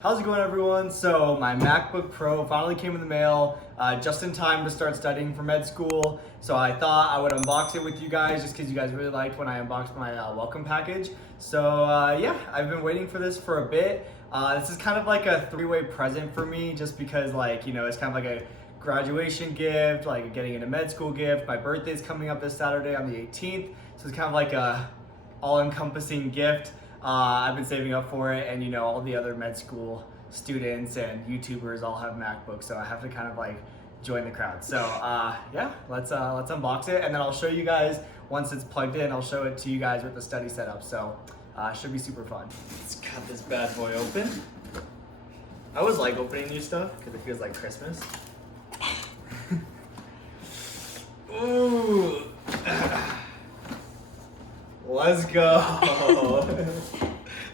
How's it going, everyone? So my MacBook Pro finally came in the mail just in time to start studying for med school. So I thought I would unbox it with you guys just because you guys really liked when I unboxed my welcome package. So yeah, I've been waiting for this for a bit. This is kind of like a three-way present for me just because, like, you know, it's kind of like a graduation gift, like getting into med school gift. My birthday's coming up this Saturday on the 18th. So it's kind of like a all-encompassing gift. I've been saving up for it, and you know, all the other med school students and YouTubers all have MacBooks, so I have to kind of like join the crowd. So yeah, let's unbox it, and then I'll show you guys once it's plugged in. I'll show it to you guys with the study setup. So should be super fun. Let's cut this bad boy open. I always like opening new stuff because it feels like Christmas. Ooh. Let's go.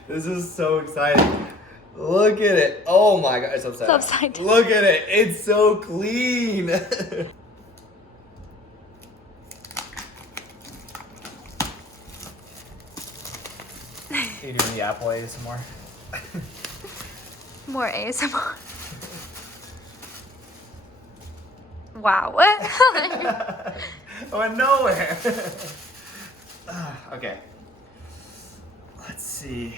This is so exciting. Look at it. Oh my god, it's upside down. Look at it. It's so clean. You doing the Apple ASMR? More ASMR. Wow, what? I went nowhere. Okay. Let's see.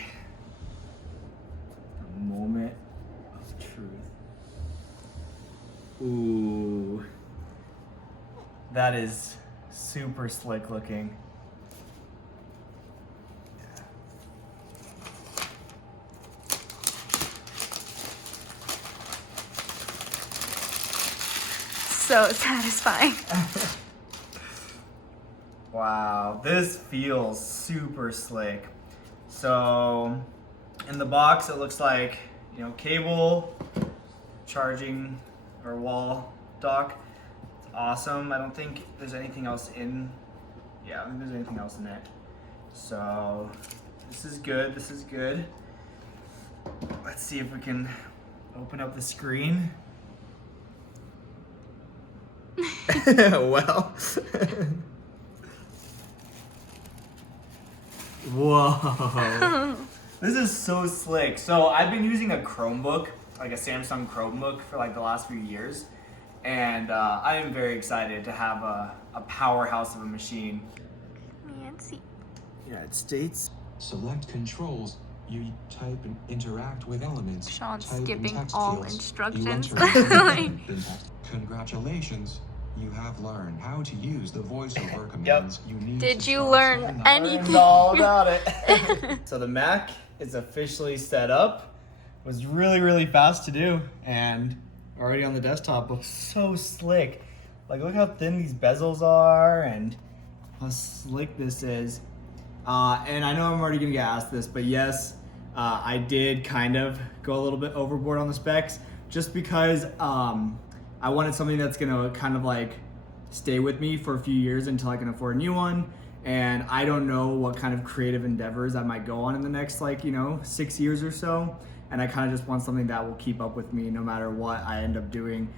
A moment of truth. Ooh. That is super slick looking. So satisfying. Wow, this feels super slick. So in the box, it looks like, you know, cable, charging, or wall dock. It's awesome. I don't think there's anything else in. Yeah, I don't think there's anything else in it. So this is good. This is good. Let's see if we can open up the screen. Well. Whoa. This is so slick. So I've been using a Chromebook, like a Samsung Chromebook, for like the last few years. And I am very excited to have a powerhouse of a machine. Fancy. United States. Select controls. You type and interact with elements. Sean's Type in skipping text all fields. instructions. You enter Congratulations. You have learned how to use the voiceover commands you need. Did to you start learn signing up. anything? Learned all about it. So the Mac is officially set up. It was really fast to do, and already on the desktop looks so slick. Like, look how thin these bezels are and how slick this is. And I know I'm already gonna get asked this, but yes, I did kind of go a little bit overboard on the specs just because I wanted something that's gonna kind of like stay with me for a few years until I can afford a new one. And I don't know what kind of creative endeavors I might go on in the next, like, you know, 6 years or so. And I kind of just want something that will keep up with me no matter what I end up doing,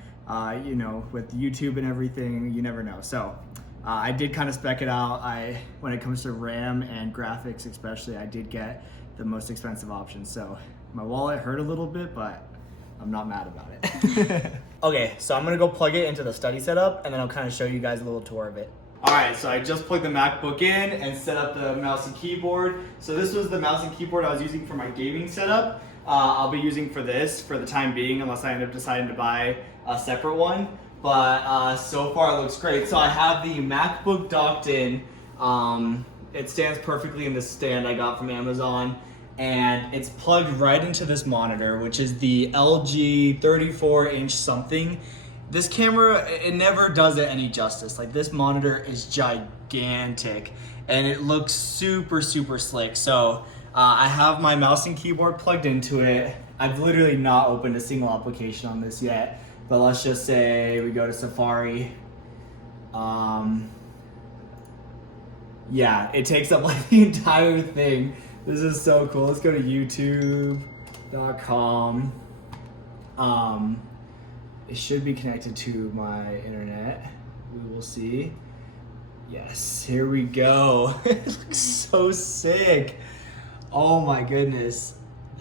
you know, with YouTube and everything. You never know. So I did kind of spec it out. When it comes to RAM and graphics especially, I did get the most expensive option. So my wallet hurt a little bit, but I'm not mad about it. Okay, so I'm gonna go plug it into the study setup, and then I'll kind of show you guys a little tour of it. All right, so I just plugged the MacBook in and set up the mouse and keyboard. So this was the mouse and keyboard I was using for my gaming setup. I'll be using for this for the time being, unless I end up deciding to buy a separate one. But so far it looks great. So I have the MacBook docked in. It stands perfectly in this stand I got from Amazon. And it's plugged right into this monitor, which is the LG 34-inch something. This camera, it never does it any justice. Like, this monitor is gigantic, and it looks super slick. So I have my mouse and keyboard plugged into it. I've literally not opened a single application on this yet, but let's just say we go to Safari. Yeah, it takes up like the entire thing. This is so cool. Let's go to youtube.com. It should be connected to my internet. We will see. Yes, here we go. It looks so sick. Oh my goodness.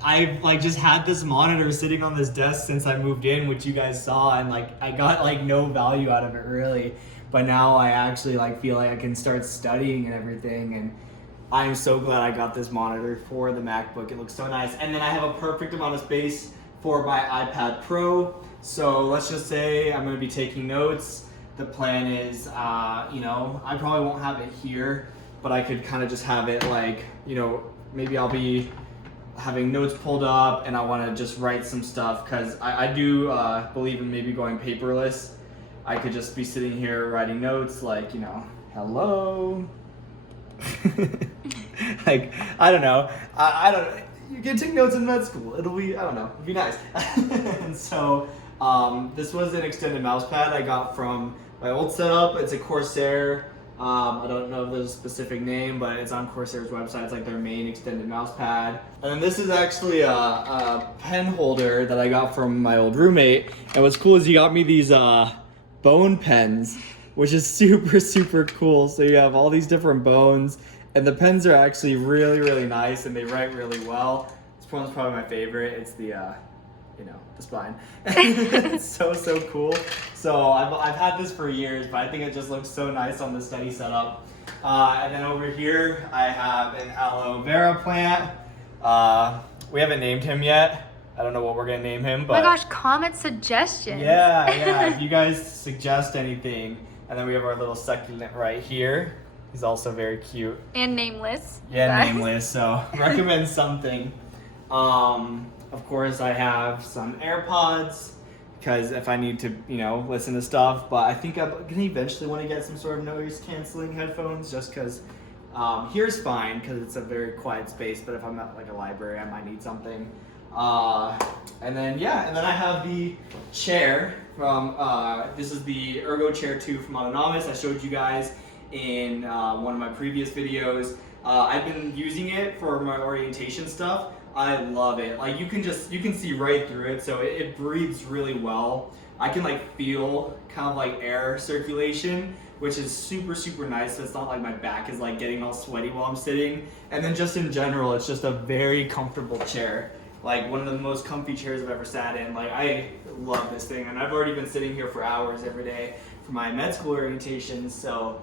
I've like just had this monitor sitting on this desk since I moved in, which you guys saw, and like I got like no value out of it really. But now I actually like feel like I can start studying and everything, and I'm so glad I got this monitor for the MacBook. It looks so nice. And then I have a perfect amount of space for my iPad Pro. So let's just say I'm gonna be taking notes. The plan is, you know, I probably won't have it here, but I could kind of just have it like, you know, maybe I'll be having notes pulled up and I want to just write some stuff, because I do believe in maybe going paperless. I could just be sitting here writing notes like, you know, hello. Like, I don't know. I don't know. You can take notes in med school. It'll be, I don't know, it'll be nice. And so this was an extended mouse pad I got from my old setup. It's a Corsair. I don't know if there's a specific name, but it's on Corsair's website. It's like their main extended mouse pad. And then this is actually a pen holder that I got from my old roommate. And what's cool is he got me these bone pens, which is super, super cool. So you have all these different bones, and the pens are actually really, really nice, and they write really well. This one's probably my favorite. It's the, you know, the spine. It's so, so cool. So I've had this for years, but I think it just looks so nice on the study setup. And then over here, I have an aloe vera plant. We haven't named him yet. I don't know what we're gonna name him, but Oh my gosh, comment suggestions. yeah, if you guys suggest anything. And then we have our little succulent right here. He's also very cute. And nameless. Yeah, Guys. nameless, so recommend something. Of course, I have some AirPods, because if I need to, you know, listen to stuff, but I think I'm gonna eventually want to get some sort of noise canceling headphones, just because here's fine, because it's a very quiet space, but if I'm at like a library, I might need something. And then I have the chair from, this is the Ergo Chair 2 from Autonomous. I showed you guys in one of my previous videos. I've been using it for my orientation stuff. I love it. Like you can see right through it, so it breathes really well. I can like feel kind of like air circulation, which is super, super nice. So it's not like my back is like getting all sweaty while I'm sitting. And then just in general, it's just a very comfortable chair. Like one of the most comfy chairs I've ever sat in. Like I love this thing, and I've already been sitting here for hours every day for my med school orientations, so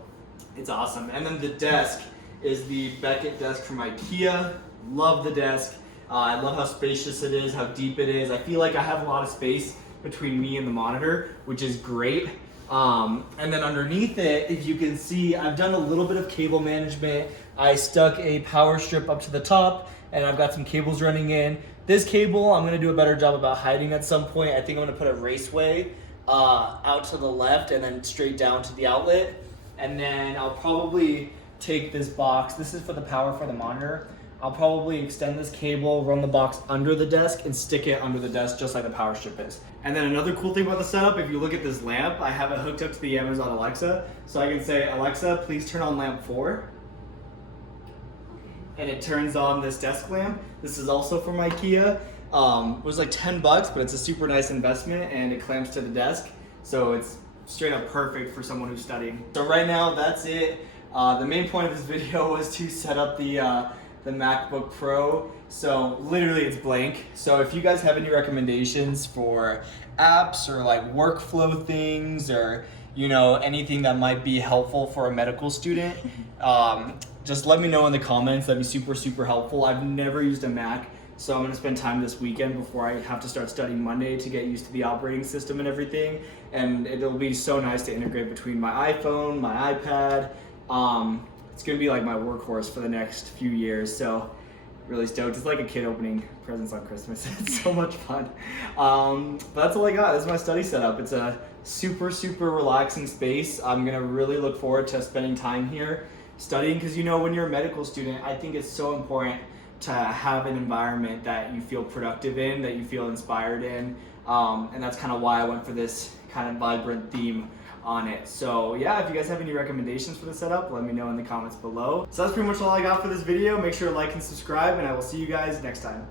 it's awesome. And then the desk is the Beckett desk from IKEA. Love the desk. I love how spacious it is, how deep it is. I feel like I have a lot of space between me and the monitor, which is great. And then underneath it, if you can see, I've done a little bit of cable management. I stuck a power strip up to the top, and I've got some cables running in. This cable, I'm gonna do a better job about hiding at some point. I think I'm gonna put a raceway out to the left and then straight down to the outlet. And then I'll probably take this box. This is for the power for the monitor. I'll probably extend this cable, run the box under the desk, and stick it under the desk just like the power strip is. And then another cool thing about the setup, if you look at this lamp, I have it hooked up to the Amazon Alexa. So I can say, Alexa, please turn on lamp 4. And it turns on this desk lamp. This is also from IKEA. It was like 10 bucks, but it's a super nice investment, and it clamps to the desk. So it's straight up perfect for someone who's studying. So right now, that's it. The main point of this video was to set up the MacBook Pro. So literally it's blank. So if you guys have any recommendations for apps or like workflow things, or you know, anything that might be helpful for a medical student, just let me know in the comments. That'd be super, super helpful. I've never used a Mac, so I'm gonna spend time this weekend before I have to start studying Monday to get used to the operating system and everything. And it'll be so nice to integrate between my iPhone, my iPad. It's gonna be like my workhorse for the next few years, so really stoked. It's like a kid opening presents on Christmas. It's so much fun. But that's all I got. This is my study setup. It's a super, super relaxing space. I'm gonna really look forward to spending time here studying, because you know, when you're a medical student, I think it's so important to have an environment that you feel productive in, that you feel inspired in, and that's kind of why I went for this kind of vibrant theme on it. So yeah, if you guys have any recommendations for the setup, let me know in the comments below. So that's pretty much all I got for this video. Make sure to like and subscribe, and I will see you guys next time.